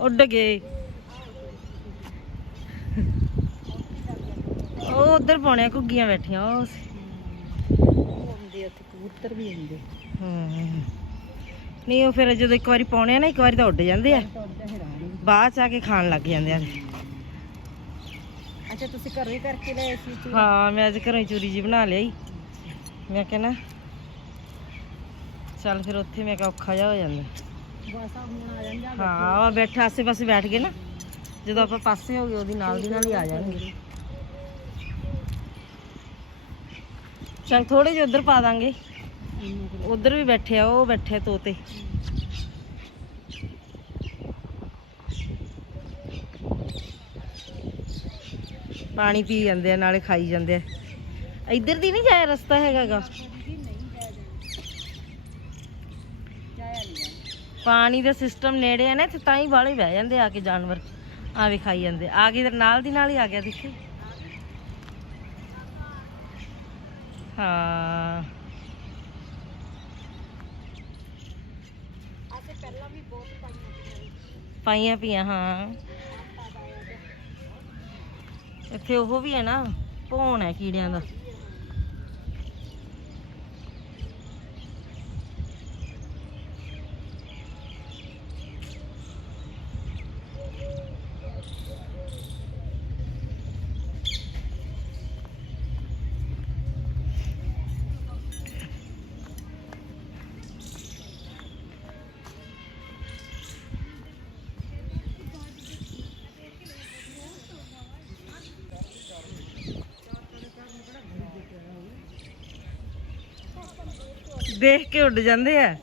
ਉੱਡ ਗਏ। ਉਹ ਉਧਰ ਪਾਉਣੇ ਘੁੱਗੀਆਂ ਬੈਠੀਆਂ ਉਹ ਹੁੰਦੇ ਉੱਥੇ ਕਬੂਤਰ ਵੀ ਹੁੰਦੇ। ਨਹੀਂ ਉਹ ਫਿਰ ਜਦੋਂ ਇੱਕ ਵਾਰੀ ਪਾਉਣੇ ਆ ਨਾ ਇੱਕ ਵਾਰੀ ਤਾਂ ਉੱਡ ਜਾਂਦੇ ਆ। ਬਾਅਦ ਚ ਆ ਕੇ ਖਾਣ ਲੱਗ ਜਾਂਦੇ ਆ। ਅੱਛਾ ਤੁਸੀਂ ਘਰੋਂ ਹੀ ਕਰਕੇ ਲਏ ਸੀ ਚੂਰੀ? ਹਾਂ ਮੈਂ ਅੱਜ ਘਰੋਂ ਹੀ ਚੂਰੀ ਜੀ ਬਣਾ ਲਈ। ਮੈਂ ਕਿਹਾ ਨਾ ਚੱਲ ਫਿਰ ਉੱਥੇ ਮੈਂ ਕਿਹਾ ਔਖਾ ਜਾ ਹੋ ਜਾਂਦਾ। ਬਸ ਆ ਹੁਣ ਆ ਜਾਂਦਾ ਹਾਂ, ਉਹ ਬੈਠਾ ਆਸੇ ਪਾਸੇ ਬੈਠ ਗਏ ਨਾ, ਜਦੋਂ ਆਪਾਂ ਪਾਸੇ ਹੋ ਗਏ, ਉਹਦੀ ਨਾਲ ਦੀ ਨਾਲ ਹੀ ਆ ਜਾਣਗੇ। ਚੱਲ ਥੋੜੇ ਜਿਹਾ ਉਧਰ ਪਾ ਦਾਂਗੇ। ਉਧਰ ਵੀ ਬੈਠੇ ਆ, ਉਹ ਬੈਠੇ ਤੋਤੇ। ਪਾਣੀ ਪੀ ਜਾਂਦੇ ਆ, ਨਾਲੇ ਖਾਈ ਜਾਂਦੇ ਆ। ਇੱਧਰ ਦੀ ਨਹੀਂ ਜਾਇਆ ਰਸਤਾ ਹੈਗਾਗਾ ਪਾਣੀ ਦਾ ਸਿਸਟਮ ਨੇੜੇ ਆ ਨਾ ਤੇ ਤਾਂ ਹੀ ਬਾਲੇ ਬਹਿ ਜਾਂਦੇ ਆ ਕੇ ਜਾਨਵਰ। ਆ ਵੀ ਖਾਈ ਜਾਂਦੇ। ਆ ਕੇ ਨਾਲ ਦੀ ਨਾਲ ਹੀ ਆ ਗਿਆ ਦੇਖੀ। ਹਾਂ। ਆਸੇ ਪਹਿਲਾਂ ਵੀ ਬਹੁਤ ਪਾਈਆਂ ਪਾਈਆਂ। ਪੀਆਂ ਹਾਂ। ਇੱਥੇ ਉਹ ਵੀ ਹੈ ਨਾ ਭੌਣ ਹੈ ਕੀੜਿਆਂ ਦਾ। ਦੇਖ ਕੇ ਉੱਡ ਜਾਂਦੇ ਆ।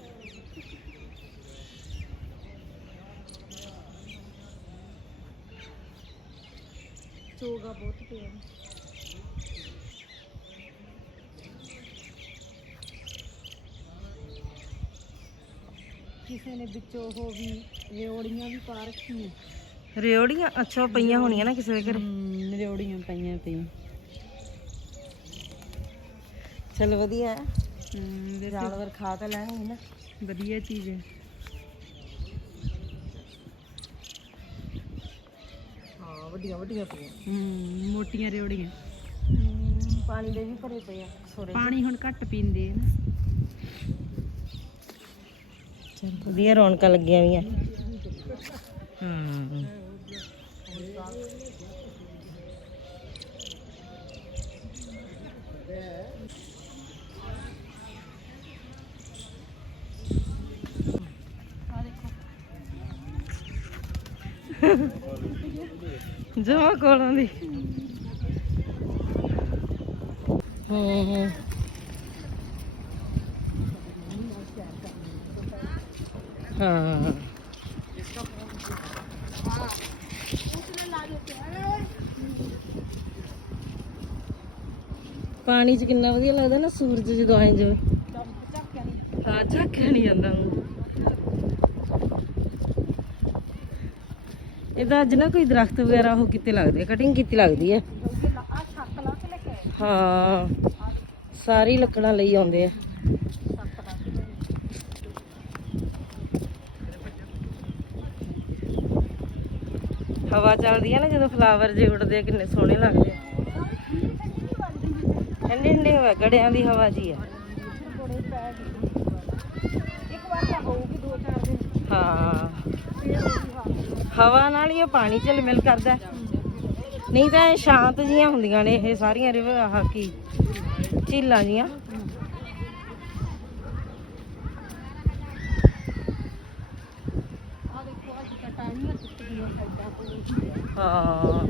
ਚੋਗਾ ਬਹੁਤ ਪਿਆ। ਕਿਸੇ ਨੇ ਵਿੱਚੋਂ ਉਹ ਵੀ ਰਿਓੜੀਆਂ ਵੀ ਪਾ ਰੱਖੀਆਂ। ਰਿਓੜੀਆਂ? ਅੱਛਾ ਉਹ ਪਈਆਂ ਹੋਣੀਆਂ ਨਾ ਕਿਸੇ ਦੇ ਘਰੇ। ਹਮ, ਰਿਓੜੀਆਂ ਪਈਆਂ ਪਈਆਂ। ਚਲ ਵਧੀਆ। ਹੈ ਹਮ, ਵੈਸੇ ਜਾਨਵਰ ਖਾ ਤਾਂ ਲੈਣਗੇ ਨਾ। ਵਧੀਆ ਚੀਜ਼ ਹੈ। ਹਾਂ ਵੱਡੀਆਂ ਵੱਡੀਆਂ ਪਈਆਂ। ਹਮ, ਮੋਟੀਆਂ ਰਿਓੜੀਆਂ ਪਾਣੀ ਦੇ ਵੀ ਭਰੇ ਪਏ ਆ ਸੋਰੇ ਪਾਣੀ ਹੁਣ ਘੱਟ ਪੀਂਦੇ ਆ ਨਾ। ਚਲ ਵਧੀਆ ਰੌਣਕਾਂ ਲੱਗੀਆਂ ਵੀਆਂ ਹੂੰ। ਜਮਾ ਕੋਲੋਂ ਦੀ ਹੂੰ ਹੂੰ ਹਾਂ ਪਾਣੀ ਚ ਕਿੰਨਾ ਵਧੀਆ ਲੱਗਦਾ ਨਾ ਸੂਰਜ ਜਦੋਂ ਆਏ ਜਿਵੇਂ ਹਾਂ ਝਾਕਿਆ ਨਹੀਂ ਜਾਂਦਾ ਇਹਦਾ ਅੱਜ ਨਾ ਕੋਈ ਦਰਖਤ ਵਗੈਰਾ ਉਹ ਕਿਤੇ ਲੱਗਦੇ ਕਟਿੰਗ ਕੀਤੀ ਲੱਗਦੀ ਹੈ ਹਾਂ, ਸਾਰੀ ਲੱਕੜਾਂ ਲਈ ਆਉਂਦੇ ਆ। ਹਵਾ ਚੱਲਦੀ ਹੈ ਨਾ, ਜਦੋਂ ਫਲਾਵਰ ਜੇ ਉੱਡਦੇ ਕਿੰਨੇ ਸੋਹਣੇ ਲੱਗਦੇ ਆ। ਠੰਡੇ ਠੰਡੇ ਹਵਾ ਗੜਿਆਂ ਦੀ ਹਵਾ ਜੀ ਆ। ਹਾਂ। ਹਵਾ ਨਾਲ ਹੀ ਇਹ ਪਾਣੀ ਝਿਲ ਮਿਲ ਕਰਦਾ ਹੈ। ਨਹੀਂ ਤਾਂ ਇਹ ਸ਼ਾਂਤ ਜੀਆਂ ਹੁੰਦੀਆਂ ਨੇ ਇਹ ਸਾਰੀਆਂ ਰਿਵਰ ਆਹ ਕੀ, ਝੀਲਾਂ ਜੀਆਂ ਹਾਂ।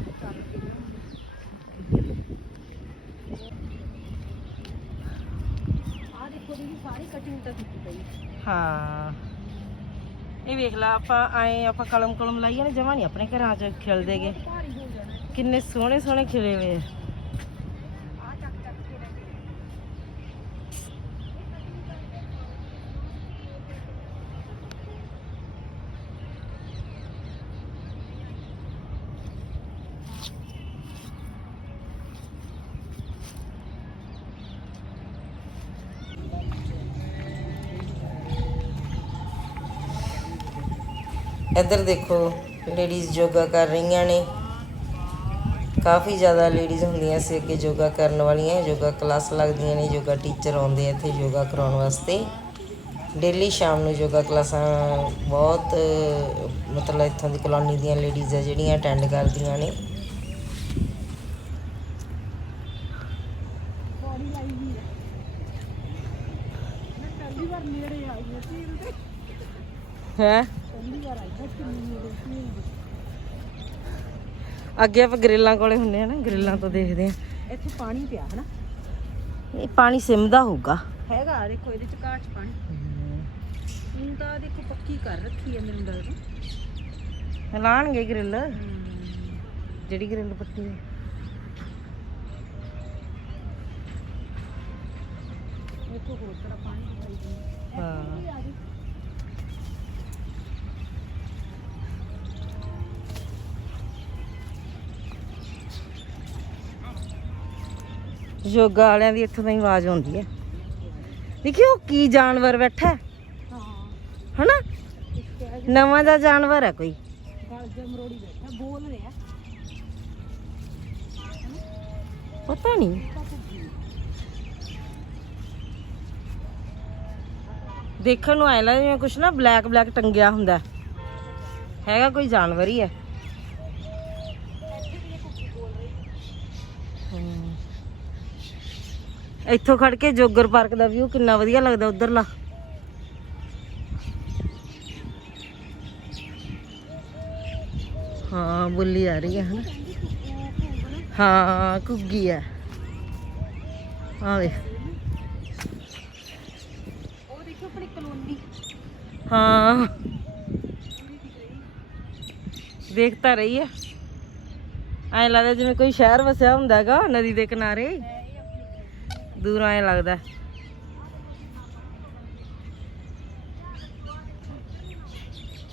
ਹਾਂ। ਇਹ ਵੇਖ ਲਾ, ਆਪਾਂ ਆਏ ਆਪਾਂ ਕਲਮ ਕਲਮ ਲਾਈਏ ਨਾ, ਜਮਾ ਨਹੀਂ ਆਪਣੇ ਘਰਾਂ 'ਚ ਖਿਲਦੇਗੇ ਭਾਰੀ ਕਿੰਨੇ ਸੋਹਣੇ ਸੋਹਣੇ ਖਿਲੇ ਹੋਏ ਆ। ਇੱਧਰ ਦੇਖੋ ਲੇਡੀਜ਼ ਯੋਗਾ ਕਰ ਰਹੀਆਂ ਨੇ। ਕਾਫੀ ਜ਼ਿਆਦਾ ਲੇਡੀਜ਼ ਹੁੰਦੀਆਂ ਸੀ ਅੱਗੇ ਯੋਗਾ ਕਰਨ ਵਾਲੀਆਂ ਯੋਗਾ ਕਲਾਸ ਲੱਗਦੀਆਂ ਨੇ ਯੋਗਾ ਟੀਚਰ ਆਉਂਦੇ ਇੱਥੇ ਯੋਗਾ ਕਰਾਉਣ ਵਾਸਤੇ। ਡੇਲੀ ਸ਼ਾਮ ਨੂੰ ਯੋਗਾ ਕਲਾਸਾਂ ਬਹੁਤ, ਮਤਲਬ ਇੱਥੋਂ ਦੀ ਕਲੋਨੀ ਦੀਆਂ ਲੇਡੀਜ਼ ਆ ਜਿਹੜੀਆਂ ਅਟੈਂਡ ਕਰਦੀਆਂ ਨੇ। ਹੈ? ਅੱਗੇ ਆਪਾਂ ਗ੍ਰਿਲਾਂ ਕੋਲੇ ਹੁੰਨੇ ਆ ਨਾ ਗ੍ਰਿਲਾਂ ਤੋਂ ਦੇਖਦੇ ਆ। ਇੱਥੇ ਪਾਣੀ ਪਿਆ ਹਨਾ? ਇਹ ਪਾਣੀ ਸਿਮਦਾ ਹੋਊਗਾ। ਹੈਗਾ ਦੇਖੋ ਇਹਦੇ ਚ ਕਾਚ ਪਾਣੀ। ਹੁਣ ਤਾਂ ਦੇਖੋ ਪੱਕੀ ਕਰ ਰੱਖੀ ਹੈ ਮੈਨੂੰ ਲੱਗਦਾ ਲਾਣਗੇ ਗ੍ਰਿਲ। ਜਿਹੜੀ ਗ੍ਰਿਲ ਪੱਟੀ ਹੈ ਦੇਖੋ ਹੋਰ ਤਰ੍ਹਾਂ ਪਾਣੀ ਦਿਖਾਈ ਦਿੰਦਾ? ਹਾਂ। ਯੋਗਾ ਵਾਲਿਆਂ ਦੀ ਇੱਥੋਂ ਤਾਂ ਹੀ ਆਵਾਜ਼ ਆਉਂਦੀ ਹੈ। ਦੇਖਿਓ ਕੀ ਜਾਨਵਰ ਬੈਠਾ ਹੈ, ਹਾਂ। ਹਨਾ? ਨਵਾਂ ਦਾ ਜਾਨਵਰ ਹੈ ਕੋਈ? ਬੈਠਾ ਬੋਲ ਰਿਹਾ। ਪਤਾ ਨਹੀਂ। ਦੇਖਣ ਨੂੰ ਐ ਲੱਗਦਾ ਜਿਵੇਂ ਕੁਛ ਨਾ ਬਲੈਕ ਬਲੈਕ ਟੰਗਿਆ ਹੁੰਦਾ। ਹੈਗਾ ਕੋਈ ਜਾਨਵਰ ਹੀ ਹੈ। ਇੱਥੋਂ ਖੜ ਕੇ ਜੋਗਰ ਪਾਰਕ ਦਾ ਵਿਊ ਕਿੰਨਾ ਵਧੀਆ ਲੱਗਦਾ ਉਧਰਲਾ। ਹਾਂ ਬੁੱਲੀ ਆ ਰਹੀ ਹੈ ਹਨਾ। ਹਾਂ ਘੁੱਗੀ ਹੈ। ਆ ਵੇ ਉਹ ਦੇਖੋ ਆਪਣੀ ਕਲੋਨੀ। ਹਾਂ। ਦੇਖ ਤਾਂ ਰਹੀ ਹੈ। ਐਂ ਲੱਗਦਾ ਜਿਵੇਂ ਕੋਈ ਸ਼ਹਿਰ ਵਸਿਆ ਹੁੰਦਾ ਹੈਗਾ ਨਦੀ ਦੇ ਕਿਨਾਰੇ। ਦੂਰੋਂ ਐਂ ਲੱਗਦਾ।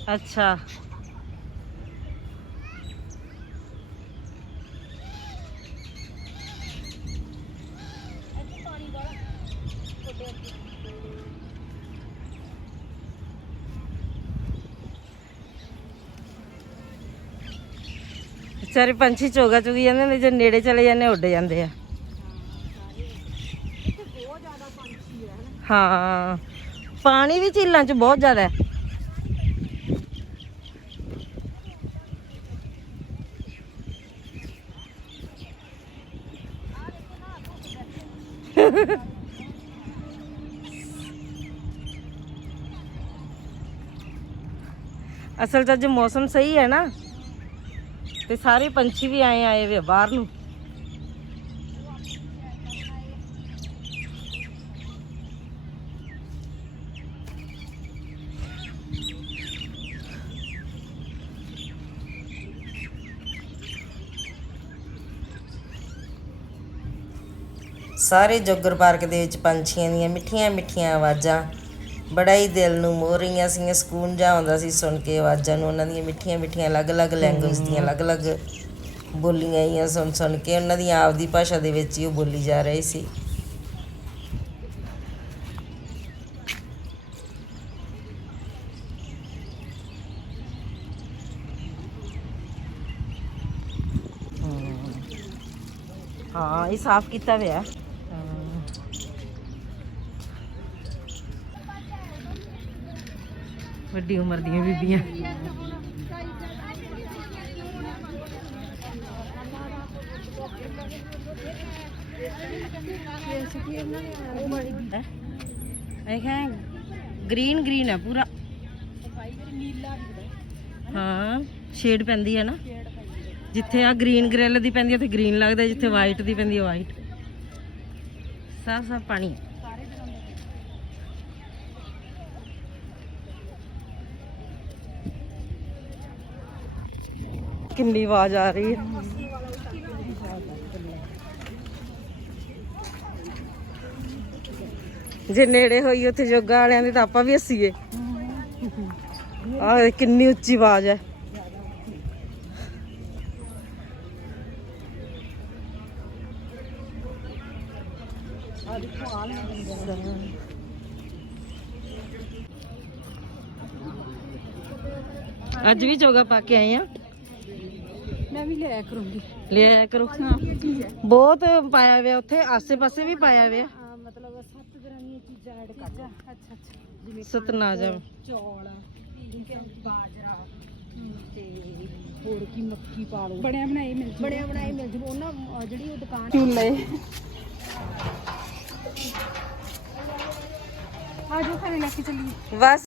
ਅੱਛਾ। ਵਿਚਾਰੇ ਪੰਛੀ ਚੋਗਾ ਚੁਗੀ ਜਾਂਦੇ ਨੇ ਜੇ ਨੇੜੇ ਚਲੇ ਜਾਂਦੇ, ਉੱਡ ਜਾਂਦੇ ਆ ਬਹੁਤ ਜ਼ਿਆਦਾ ਪੰਛੀ ਹਾਂ। ਪਾਣੀ ਵੀ ਝੀਲਾਂ 'ਚ ਬਹੁਤ ਜ਼ਿਆਦਾ ਹੈ। ਅਸਲ 'ਚ ਅੱਜ ਮੌਸਮ ਸਹੀ ਹੈ ਨਾ। ਤੇ ਸਾਰੇ ਪੰਛੀ ਵੀ ਆਏ ਆਏ ਵੇ ਬਾਹਰ ਨੂੰ। ਸਾਰੇ ਜੋਗਰ ਪਾਰਕ ਦੇ ਵਿੱਚ ਪੰਛੀਆਂ ਦੀਆਂ ਮਿੱਠੀਆਂ ਮਿੱਠੀਆਂ ਆਵਾਜ਼ਾਂ। ਬੜਾ ਹੀ ਦਿਲ ਨੂੰ ਮੋਹ ਰਹੀਆਂ ਸੀ ਸਕੂਨ ਜਾ ਆਉਂਦਾ ਸੀ ਸੁਣ ਕੇ ਆਵਾਜ਼ਾਂ ਨੂੰ। ਉਹਨਾਂ ਦੀਆਂ ਮਿੱਠੀਆਂ ਮਿੱਠੀਆਂ ਅਲੱਗ-ਅਲੱਗ ਲੈਂਗੁਏਜ ਦੀਆਂ ਅਲੱਗ-ਅਲੱਗ ਬੋਲੀਆਂ ਆਈਆਂ ਸੁਣ ਸੁਣ ਕੇ। ਉਹਨਾਂ ਦੀ ਆਪਦੀ ਭਾਸ਼ਾ ਦੇ ਵਿੱਚ ਹੀ ਉਹ ਬੋਲੀ ਜਾ ਰਹੀ ਸੀ। ਹਾਂ, ਇਹ ਸਾਫ਼ ਕੀਤਾ ਹੋਇਆ ਹੈ। ਹਾਂ। ਵੱਡੀ ਉਮਰ ਦੀਆਂ ਬੀਬੀਆਂ। ਹੈ ਗ੍ਰੀਨ ਗ੍ਰੀਨ ਹੈ ਪੂਰਾ। ਹਾਂ, ਸ਼ੇਡ ਪੈਂਦੀ ਹੈ ਨਾ। ਜਿੱਥੇ ਆ ਗ੍ਰੀਨ ਗ੍ਰਿਲ ਦੀ ਪੈਂਦੀ ਹੈ ਉੱਥੇ ਗ੍ਰੀਨ ਲੱਗਦਾ, ਜਿੱਥੇ ਵਾਈਟ ਦੀ ਪੈਂਦੀ ਹੈ ਵਾਈਟ ਸਾਫ਼ ਸਾਫ਼ ਪਾਣੀ। ਕਿੰਨੀ ਆਵਾਜ਼ ਆ ਰਹੀ ਹੈ। ਜੇ ਨੇੜੇ ਹੋਈ ਉੱਥੇ ਜੋਗਾ ਵਾਲਿਆਂ ਦੀ ਤਾਂ ਆਪਾਂ ਵੀ ਹੱਸੀਏ। ਆਹ ਕਿੰਨੀ ਉੱਚੀ ਆਵਾਜ਼ ਹੈ। ਅੱਜ ਵੀ ਚੋਗਾ ਪਾ ਕੇ ਆਏ ਆ। ਲਿਆਇਆ ਕਰੂੰਗੀ। ਲਿਆ ਕਰੋ। ਹਾਂ ਕੀ ਹੈ। ਬਹੁਤ ਪਾਇਆ ਹੋਇਆ ਉੱਥੇ ਆਸੇ-ਪਾਸੇ ਵੀ ਪਾਇਆ ਹੋਇਆ। ਆ ਮਤਲਬ ਸੱਤ ਤਰ੍ਹਾਂ ਦੀਆਂ ਚੀਜ਼ਾਂ ਐਡ ਕਰ ਅੱਛਾ ਅੱਛਾ। ਜਿਵੇਂ ਸਤਨਾਜਮ ਚੌਲ ਠੀਕ ਹੈ। ਬਾਜਰਾ। ਤੇ ਹੋਰ ਕੀ ਮੱਕੀ ਪਾ ਲਓ। ਬਣਿਆ ਬਣਾਈ ਮਿਲ ਜੂ। ਬਣਿਆ ਬਣਾਈ ਮਿਲ ਜੂ। ਉਹਨਾਂ ਅਹ ਜਿਹੜੀ ਉਹ ਦੁਕਾਨ ਚੁੱਲੇ ਆ ਜੋ ਖਾਣੇ ਲੈ ਕੇ ਚੱਲੀਏ। ਬਸ।